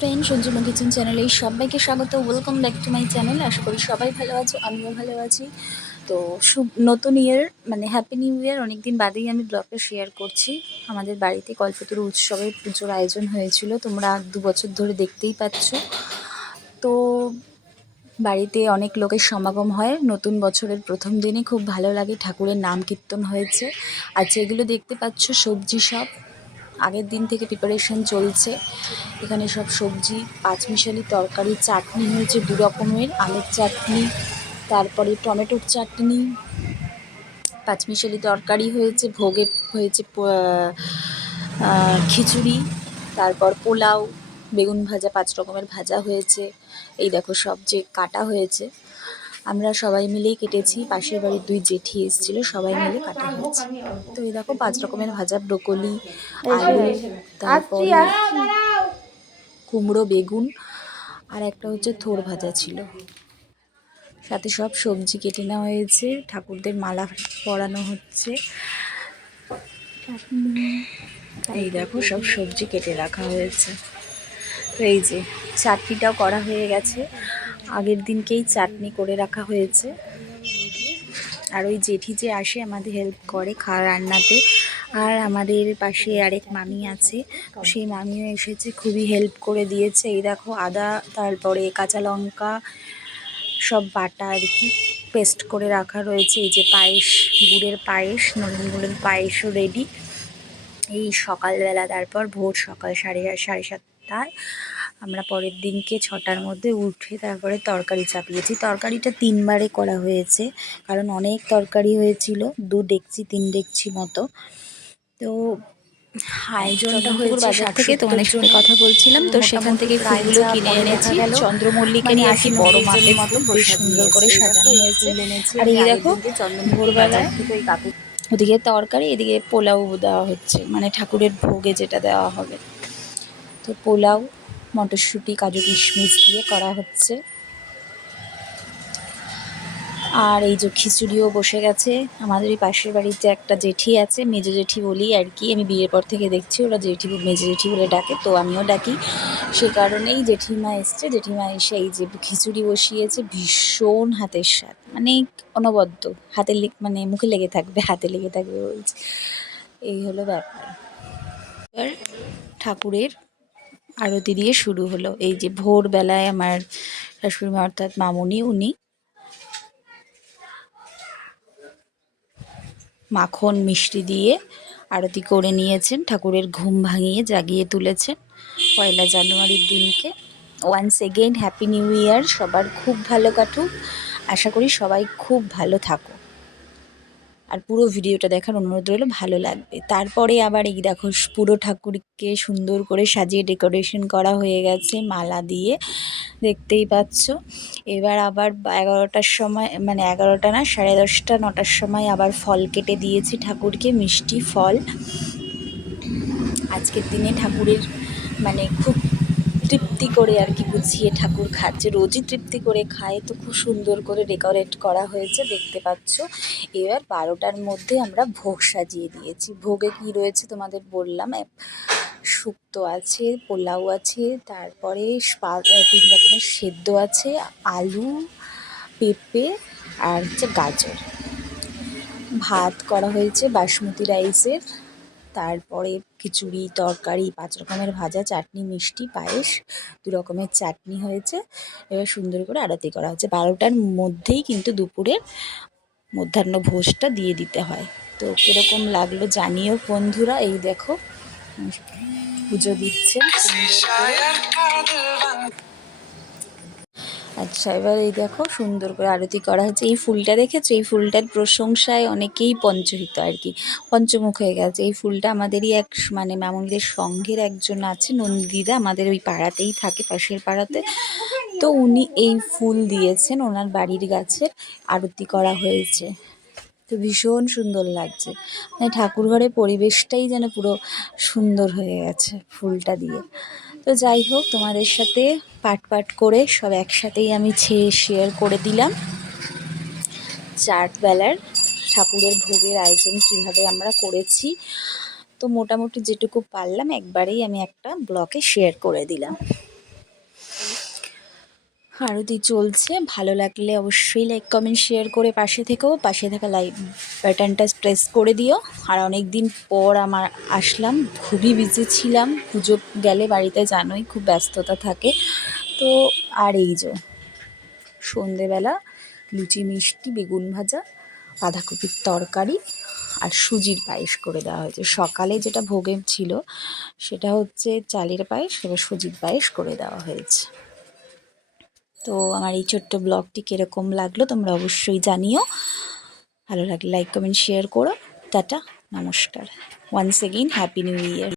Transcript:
Friend সঞ্জুমা kitchen চ্যানেলে সবাইকে স্বাগত। Welcome back to my channel. আশা করি সবাই ভালো আছো, আমিও ভালো আছি। তো নতুন ইয়ার মানে হ্যাপি নিউ ইয়ার। অনেকদিন বাদেই আমি ব্লগটা শেয়ার করছি। আমাদের বাড়িতে কল্পতরু উৎসবের পুজোর আয়োজন হয়েছিল, তোমরা 2 বছর ধরে দেখতেই পাচ্ছ। তো বাড়িতে অনেক লোকের সমাগম হয় নতুন বছরের প্রথম দিনে, খুব ভালো লাগে। ঠাকুরের নাম কীর্তন হয়েছে। আচ্ছা, এগুলো দেখতে পাচ্ছ সবজি, সব আগের দিন থেকে প্রিপারেশন চলছে। এখানে সব সবজি, পাঁচমিশালি তরকারি, চাটনি হয়েছে 2 রকমের, আমের চাটনি, তারপরে টমেটোর চাটনি, পাঁচমিশালি তরকারি হয়েছে, ভোগে হয়েছে খিচুড়ি, তারপর পোলাও, বেগুন ভাজা, 5 রকমের ভাজা হয়েছে। এই দেখো সব যে কাটা হয়েছে, আমরা সবাই মিলেই কেটেছি। পাশের বাড়ির 2 জেঠি এসেছিল, সবাই মিলে কাটা হয়েছে। তো এই দেখো 5 রকমের ভাজা, ব্রোকলি, আলু, তারপরে কুমড়ো, বেগুন, আর একটা হচ্ছে থোর ভাজা ছিল। সাথে সব সবজি কেটে নেওয়া হয়েছে, ঠাকুরদের মালা পরানো হচ্ছে। এই দেখো সব সবজি কেটে রাখা হয়েছে। তো এই যে চাটনিটাও করা হয়ে গেছে, আগের দিনকেই চাটনি করে রাখা হয়েছে। আর ওই জেঠি যে আসে আমাদের হেল্প করে রান্নাতে, আর আমাদের পাশে আরেক মামি আছে, তো সেই মামিও এসেছে, খুবই হেল্প করে দিয়েছে। এই দেখো আদা, তারপরে কাঁচা লঙ্কা সব বাটা আর কি পেস্ট করে রাখা রয়েছে। এই যে পায়েস, গুড়ের পায়েস, নলেন গুড়ের পায়েসও রেডি। এই সকালবেলা, তারপর ভোর সকাল 7:30 আমরা পরের দিনকে 6টার মধ্যে উঠে তারপরে তরকারি চাপিয়েছি। তরকারিটা 3 বারে করা হয়েছে, কারণ অনেক তরকারি হয়েছিল, 2 ডেকচি 3 ডেকচি মতো। তো আয়োজনটা হয়েছে বাজার থেকে, তোমাদের সাথে কথা বলছিলাম, তো সেখান থেকে ফুলগুলো কিনে এনেছি। চন্দ্রমল্লিকারই আর কি বড় মাপের ফুল, বেশ সুন্দর করে সাজানো হয়েছে। আর এই দেখো ভোরবেলায় ওদিকে তরকারি, এদিকে পোলাও দেওয়া হচ্ছে, মানে ঠাকুরের ভোগে যেটা দেওয়া হবে। তো পোলাও মটরশুঁটি, কাজু কিশমিশ দিয়ে করা হচ্ছে। আর এই যে খিচুড়িও বসে গেছে। আমাদের এই পাশের বাড়িতে একটা জেঠি আছে, মেজো জেঠি বলি আর কি, আমি বিয়ের পর থেকে দেখছি ওরা জেঠি, মেজো জেঠি বলে ডাকে, তো আমিও ডাকি। সে কারণেই জেঠিমা এসছে। জেঠিমা এসে এই যে খিচুড়ি বসিয়েছে, ভীষণ হাতের স্বাদ, মানে অনবদ্য, হাতে মানে মুখে লেগে থাকবে, হাতে লেগে থাকবে বলছি। এই হলো ব্যাপার। এবার ঠাকুরের আরতি দিয়ে শুরু হলো। এই যে ভোরবেলায় আমার শাশুড়ি মা অর্থাৎ মামুনি, উনি মাখন মিষ্টি দিয়ে আরতি করে নিয়েছেন, ঠাকুরের ঘুম ভাঙিয়ে জাগিয়ে তুলেছেন 1 জানুয়ারির দিনকে। Once again happy new year. সবার খুব ভালো কাটুক, আশা করি সবাই খুব ভালো থাকো। আর পুরো ভিডিওটা দেখার অনুরোধ রইল, ভালো লাগবে। তারপরে আবার এই দেখো পুরো ঠাকুরকে সুন্দর করে সাজিয়ে ডেকোরেশন করা হয়ে গেছে মালা দিয়ে, দেখতেই পাচ্ছ। এবার আবার 11টার সময়, মানে 11টা না, 10:30 9টার সময় আবার ফল কেটে দিয়েছি ঠাকুরকে, মিষ্টি ফল। আজকের দিনে ঠাকুরের মানে খুব তৃপ্তি করে আর কি গুছিয়ে ঠাকুর খাচ্ছে, রোজই তৃপ্তি করে খায়, তো খুব সুন্দর করে ডেকোরেট করা হয়েছে, দেখতে পাচ্ছ। এবার 12টার মধ্যে আমরা ভোগ সাজিয়ে দিয়েছি। ভোগে কি রয়েছে তোমাদের বললাম, শুক্তো আছে, পোলাও আছে, তারপরে 3 রকমের সেদ্ধ আছে, আলু, পেঁপে, আর হচ্ছে গাজর। ভাত করা হয়েছে বাসমতি রাইসের, তারপরে খিচুড়ি, তরকারি, 5 রকমের ভাজা, চাটনি, মিষ্টি, পায়েস, 2 রকমের চাটনি হয়েছে। এবার সুন্দর করে আরতি করা হচ্ছে। 12টার মধ্যেই কিন্তু দুপুরের মধ্যাহ্ন ভোজটা দিয়ে দিতে হয়। তো কীরকম লাগলো জানিও বন্ধুরা। এই দেখো পুজো দিচ্ছেন আচ্ছা, এবার এই দেখো সুন্দর করে আরতি করা হচ্ছে। এই ফুলটা দেখেছো, এই ফুলটার প্রশংসায় অনেকেই পঞ্চহিত আর কি, পঞ্চমুখ হয়ে গেছে। এই ফুলটা আমাদেরই এক মানে মামুনিদের সংঘের একজন আছে, নন্দিদা, আমাদের ওই পাড়াতেই থাকে, পাশের পাড়াতে। তো উনি এই ফুল দিয়েছেন, ওনার বাড়ির গাছের আরতি করা হয়েছে। তো ভীষণ সুন্দর লাগছে, মানে ঠাকুর ঘরের পরিবেশটাই যেন পুরো সুন্দর হয়ে গেছে ফুলটা দিয়ে। তো যাই হোক, তোমাদের সাথে পাট করে সব একসাথেই আমি শেয়ার করে দিলাম 4 বেলার ঠাকুরের ভোগের আয়োজন কিভাবে আমরা করেছি। তো মোটামুটি যেটুকু পারলাম একবারেই আমি একটা ব্লগে শেয়ার করে দিলাম। আরতি চলছে। ভালো লাগলে অবশ্যই লাইক কমেন্ট শেয়ার করে পাশে থেকেও, পাশে থাকা লাইক বাটনটা প্রেস করে দিও। আর অনেক দিন পর আমার আসলাম, খুবই বিজি ছিলাম। পুজো গেলে বাড়িতে জানোই খুব ব্যস্ততা থাকে। তো আর এই যে সন্ধেবেলা লুচি, মিষ্টি, বেগুন ভাজা, বাঁধাকপির তরকারি আর সুজির পায়েস করে দেওয়া হয়েছে। সকালে যেটা ভোগে ছিল সেটা হচ্ছে চালের পায়েস, এবার সুজির পায়েস করে দেওয়া হয়েছে। তো আমার এই ছোট্ট ব্লগটি কীরকম লাগলো তোমরা অবশ্যই জানিও। ভালো লাগলে লাইক কমেন্ট শেয়ার করো। টাটা, নমস্কার। ওয়ান্স এগেইন হ্যাপি নিউ ইয়ার।